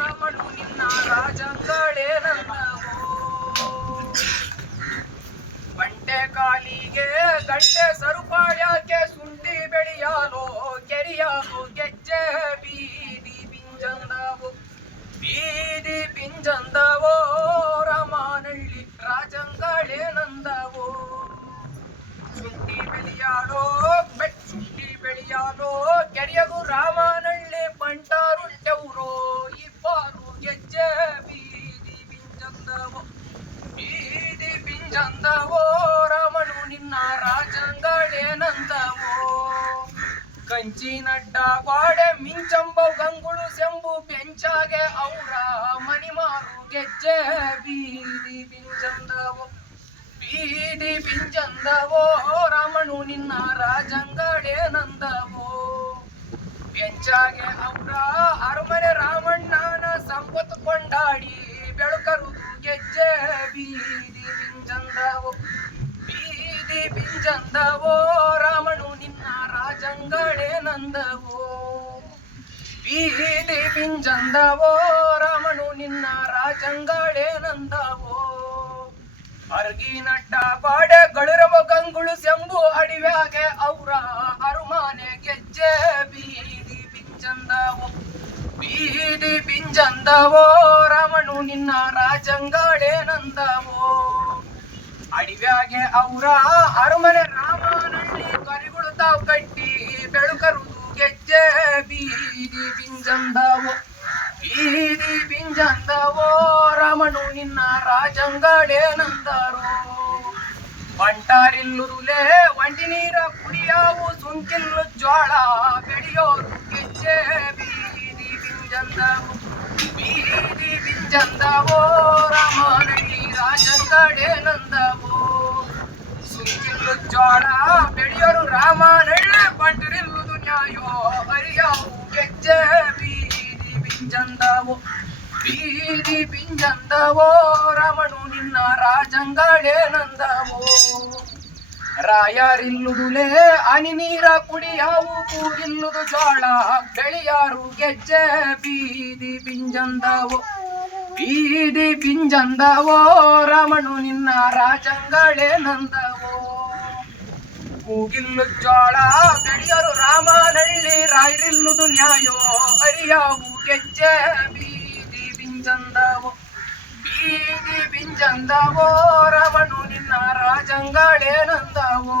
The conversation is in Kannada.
ರಮಣು ನಿನ್ನ ರಾಜಂಗಳೇನಂದವೋ ಬಂಟೆ ಕಾಲಿಗೆ ಗಂಟೆ ಸರುಪಾಳ್ಯಕ್ಕೆ ಶುಂಠಿ ಬೆಳೆಯಲು ಕೆರಿಯಲು ಗೆಜ್ಜೆ ಬೀದಿ ಪಿಂಜಂದವೋ ರಾಮನಹಳ್ಳಿ ರಾಜಂಗಳೇನಂದವೋ ಶುಂಠಿ ಬೆಳೆಯಲು ಕೆರೆಯಗೂ ರಾಮನಹಳ್ಳಿ ಬಂಟಾರುಟ್ಟೆವ್ರೋ ಇಬ್ಬರು ಗೆಜ್ಜೆ ಬೀದಿ ಪಿಂಜಂದವೋ ರಮಣು ನಿನ್ನ ರಾಜಂಗಳೇನಂದವೋ ಕಂಚಿ ನಡ್ಡ ಗೋಡೆ ಮಿಂಚಂಬವ್ ಗಂಗುಳು ಸೆಂಬು ಬೆಂಚಾಗೆ ಔರ ಮಣಿಮಾರು ಗೆಜ್ಜೆ ಬೀದಿ ಪಿಂಜಂದವೋ ರಾಮಣು ನಿನ್ನ ರಾಜಂಗಳೇನಂದವೋ ಬೆಂಚಾಗೆ ಔರ ಅರಮನೆ ರಾಮಣ್ಣನ ಸಂಪತ್ತು ಕೊಂಡಾಡಿ ಬೆಳಕರುದು ಗೆಜ್ಜೆ ಬೀದಿ ಪಿಂಜಂದವೋ ರಾಮಣು ನಿನ್ನ ರಾಜಂಗಳೇನಂದವೋ ಬೀದಿ ಪಿಂಜಂದವೋ ರಾಮಣು ನಿನ್ನ ರಾಜಂಗಳೇನಂದವೋ ಅರ್ಗಿ ನಡ್ಡ ಬಾಡೆ ಗಳಿರವ ಗಂಗುಳು ಸೆಂಬು ಅಡಿವ್ಯಾಗೆ ಔರ ಅರುಮಾನೆ ಗೆಜ್ಜೆ ಬೀದಿ ಪಿಂಜಂದವೋ ರಾಮಣು ನಿನ್ನ ರಾಜಂಗಳೇನಂದವೋ ಅಡಿವ್ಯಾಗೆ ಔರ ಅರಮನೆ ರಾಮನಹಳ್ಳಿ ಕರಿಗಳು ತಾವು ಕಟ್ಟಿ ಬೆಳಕರುದು ಗೆಜ್ಜೆ ಬೀದಿ ಪಿಂಜಂದವೋ ರಾಮಣು ನಿನ್ನ ರಾಜಂಗಳೇನಂದರೋ ಬಂಟಾರಿಲ್ಲುರುಲೆ ಒಂಟಿ ನೀರ ಕುಡಿಯಾವು ಸುಂಕಿಲ್ಲು ಜ್ವಾಳ ಬೆಳೆಯೋರು ಗೆಜ್ಜೆ ಬೀದಿ ಪಿಂಜಂದವೋ ರಾಮನಹಳ್ಳಿ ರಾಜಂಗಳೇನಂದವೋ ಸುಂಕಿಲ್ಲು ಜ್ವಾಳ ಬೆಳೆಯೋರು ರಾಮನಹಳ್ಳಿ ಬಂಟರಿಲ್ಲುದು ನ್ಯಾಯೋ ಅರಿಯಾವು ಗೆಜ್ಜೆ ಬೀದಿ ಪಿಂಜಂದವೋ ರಮಣು ನಿನ್ನ ರಾಜಂಗಳೇನಂದವೋ ರಾಯರಿಲ್ಲುದುಲೇ ಹನಿ ನೀರ ಕುಡಿಯಾವು ಕೂಗಿಲ್ಲುದು ಜೋಳ ಬೆಳೆಯಾರು ಗೆಜ್ಜೆ ಬೀದಿ ಪಿಂಜಂದವೋ ರಮಣು ನಿನ್ನ ರಾಜಂಗಳೇನಂದವೋ ಕೂಗಿಲ್ಲು ಜೋಳ ಬೆಳೆಯರು ರಾಮನಹಳ್ಳಿ ರಾಯರಿಲ್ಲುದು ನ್ಯಾಯೋ ಅರಿಯಾವು ಗೆಜ್ಜೆ ಬೀದಿ ಪಿಂಜಂದವೋ ರಮಣು ನಿನ್ನ ರಾಜಂಗಳೇನಂದವೋ